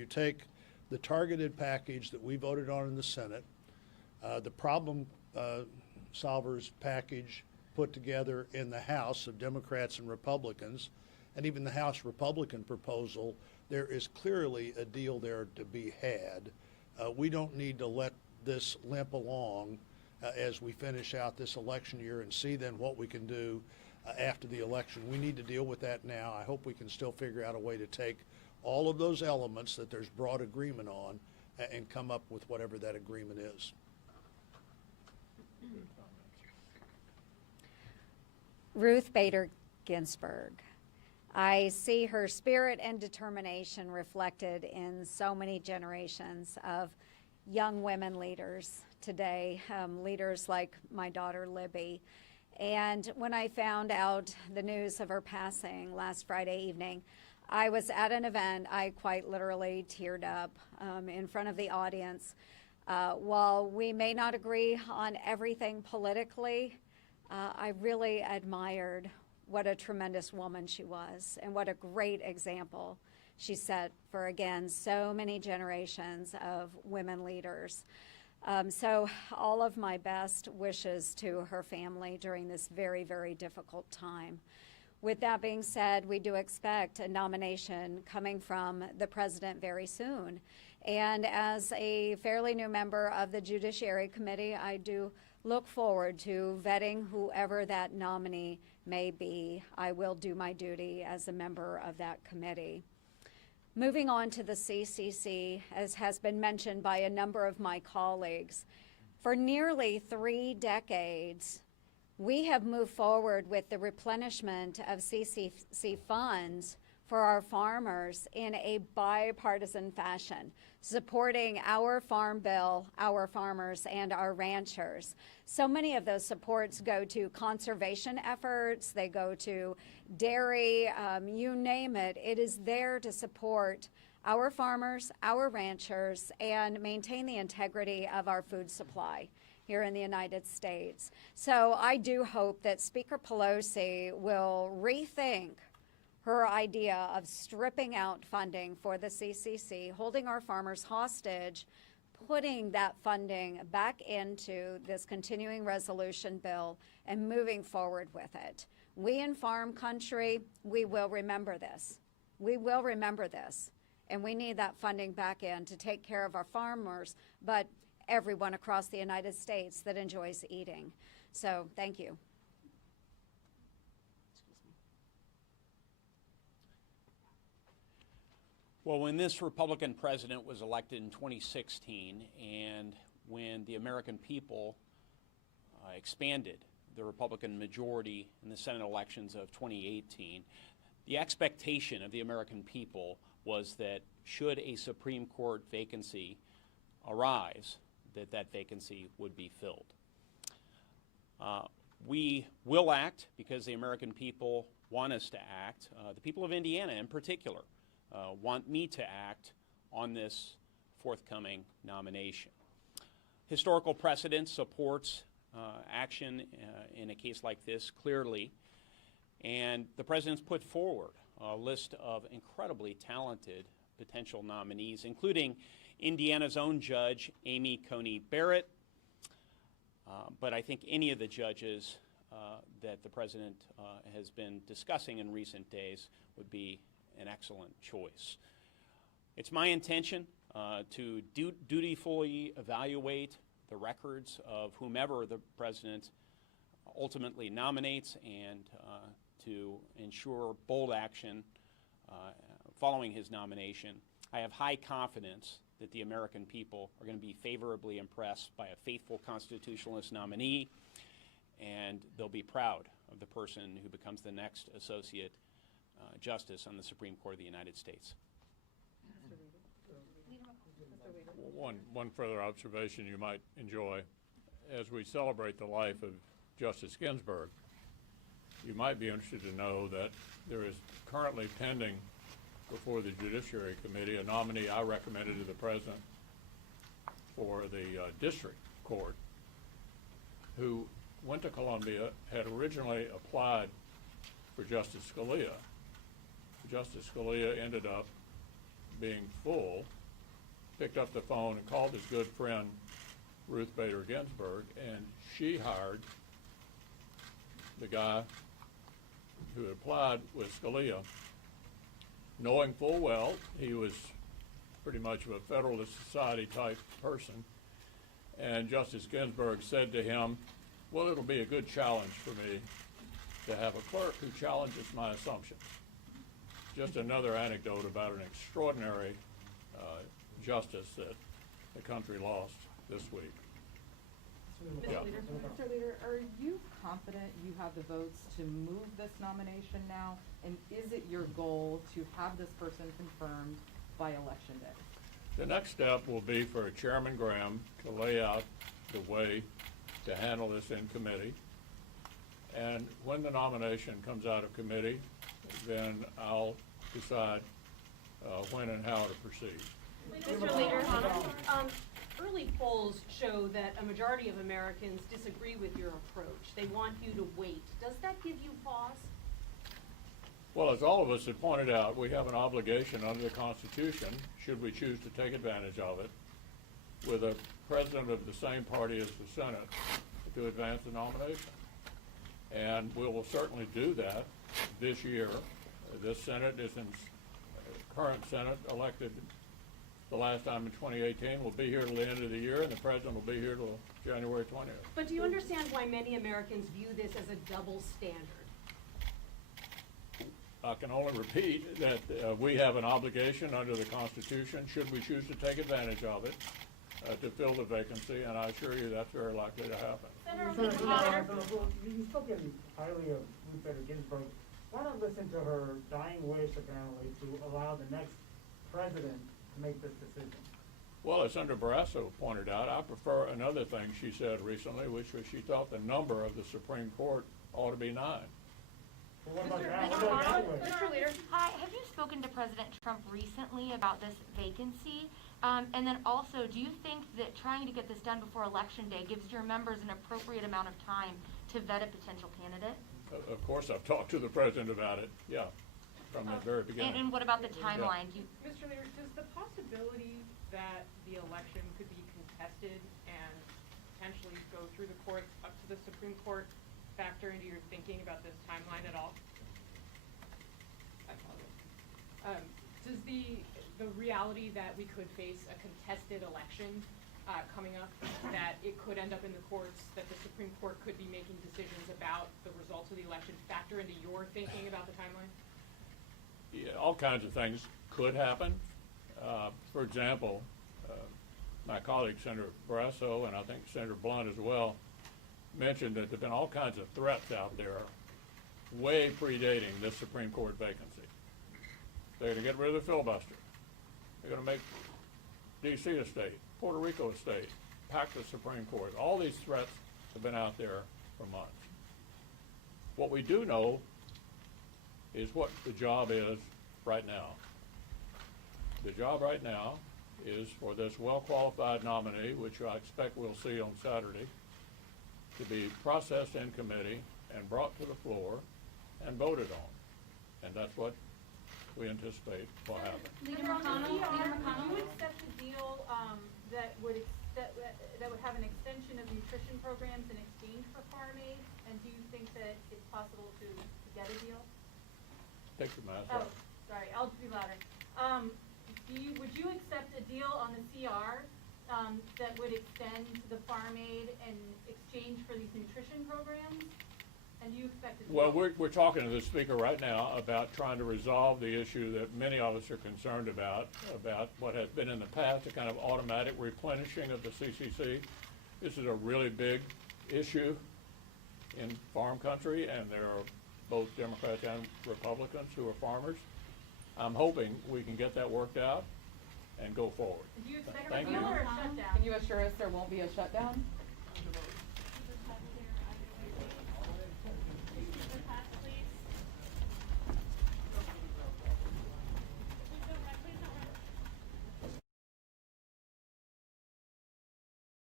you take the targeted package that we voted on in the Senate, the problem solvers package put together in the House of Democrats and Republicans, and even the House Republican proposal, there is clearly a deal there to be had. We don't need to let this limp along as we finish out this election year and see then what we can do after the election. We need to deal with that now. I hope we can still figure out a way to take all of those elements that there's broad agreement on and come up with whatever that agreement is. Ruth Bader Ginsburg. I see her spirit and determination reflected in so many generations of young women leaders today, leaders like my daughter Libby. And when I found out the news of her passing last Friday evening, I was at an event. I quite literally teared up in front of the audience. While we may not agree on everything politically, I really admired what a tremendous woman she was and what a great example she set for, again, so many generations of women leaders. So all of my best wishes to her family during this very, very difficult time. With that being said, we do expect a nomination coming from the president very soon. And as a fairly new member of the Judiciary Committee, I do look forward to vetting whoever that nominee may be. I will do my duty as a member of that committee. Moving on to the CCC, as has been mentioned by a number of my colleagues, for nearly 3 decades, we have moved forward with the replenishment of CCC funds for our farmers in a bipartisan fashion, supporting our farm bill, our farmers, and our ranchers. So many of those supports go to conservation efforts, they go to dairy, you name it. It is there to support our farmers, our ranchers, and maintain the integrity of our food supply here in the United States. So I do hope that Speaker Pelosi will rethink her idea of stripping out funding for the CCC, holding our farmers hostage, putting that funding back into this continuing resolution bill and moving forward with it. We in farm country, we will remember this. We will remember this. And we need that funding back in to take care of our farmers, but everyone across the United States that enjoys eating. So thank you. Well, when this Republican president was elected in 2016 and when the American people expanded the Republican majority in the Senate elections of 2018, the expectation of the American people was that should a Supreme Court vacancy arise, that vacancy would be filled. We will act because the American people want us to act. The people of Indiana in particular want me to act on this forthcoming nomination. Historical precedent supports action in a case like this clearly, and the president's put forward a list of incredibly talented potential nominees, including Indiana's own judge, Amy Coney Barrett, but I think any of the judges that the president has been discussing in recent days would be an excellent choice. It's my intention to dutifully evaluate the records of whomever the president ultimately nominates and to ensure bold action following his nomination. I have high confidence that the American people are going to be favorably impressed by a faithful constitutionalist nominee, and they'll be proud of the person who becomes the next associate justice on the Supreme Court of the United States. One further observation you might enjoy. As we celebrate the life of Justice Ginsburg, you might be interested to know that there is currently pending before the Judiciary Committee a nominee I recommended to the President for the District Court, who went to Columbia, had originally applied for Justice Scalia. Justice Scalia ended up being full, picked up the phone and called his good friend Ruth Bader Ginsburg, and she hired the guy who applied with Scalia, knowing full well he was pretty much of a Federalist Society type person. And Justice Ginsburg said to him, well, it'll be a good challenge for me to have a clerk who challenges my assumptions. Just another anecdote about an extraordinary justice that the country lost this week. Yeah. Mr. Leader, are you confident you have the votes to move this nomination now? And is it your goal to have this person confirmed by Election Day? The next step will be for Chairman Graham to lay out the way to handle this in committee. And when the nomination comes out of committee, then I'll decide when and how to proceed. Mr. Leader, early polls show that a majority of Americans disagree with your approach. They want you to wait. Does that give you pause? Well, as all of us have pointed out, we have an obligation under the Constitution, should we choose to take advantage of it, with a president of the same party as the Senate, to advance the nomination. And we will certainly do that this year. This Senate is in, current Senate elected the last time in 2018, will be here till the end of the year, and the president will be here till January 20th. But do you understand why many Americans view this as a double standard? I can only repeat that we have an obligation under the Constitution, should we choose to take advantage of it, to fill the vacancy, and I assure you that's very likely to happen. You've spoken highly of Ruth Bader Ginsburg. Why not listen to her dying wish, apparently, to allow the next president to make this decision? Well, as Senator Barrasso pointed out, I prefer another thing she said recently, which was she thought the number of the Supreme Court ought to be 9. Well, what about that? What about that way? Mr. Leader. Hi, have you spoken to President Trump recently about this vacancy? And then also, do you think that trying to get this done before Election Day gives your members an appropriate amount of time to vet a potential candidate? Of course, I've talked to the president about it, yeah, from the very beginning. And what about the timeline? Do you, Mr. Leader, does the possibility that the election could be contested and potentially go through the courts up to the Supreme Court factor into your thinking about this timeline at all? I apologize. Does the reality that we could face a contested election coming up, that it could end up in the courts, that the Supreme Court could be making decisions about the results of the election factor into your thinking about the timeline? Yeah, all kinds of things could happen. For example, my colleague Senator Barrasso, and I think Senator Blunt as well, mentioned that there have been all kinds of threats out there way predating this Supreme Court vacancy. They're going to get rid of the filibuster. They're going to make D.C. a state, Puerto Rico a state, pack the Supreme Court. All these threats have been out there for months. What we do know is what the job is right now. The job right now is for this well-qualified nominee, which I expect we'll see on Saturday, to be processed in committee and brought to the floor and voted on. And that's what we anticipate will happen. Leader McConnell, would you accept a deal that would have an extension of nutrition programs in exchange for farm aid? And do you think that it's possible to get a deal? Take your mask Oh, off. sorry, I'll be louder. Would you accept a deal on the CR that would extend the farm aid in exchange for these nutrition programs? And do you expect a deal? Well, we're talking to the speaker right now about trying to resolve the issue that many of us are concerned about what has been in the past, a kind of automatic replenishing of the CCC. This is a really big issue in farm country, and there are both Democrats and Republicans who are farmers. I'm hoping we can get that worked out and go forward. Do you expect a Thank deal you. or a shutdown? Can you assure us there won't be a shutdown?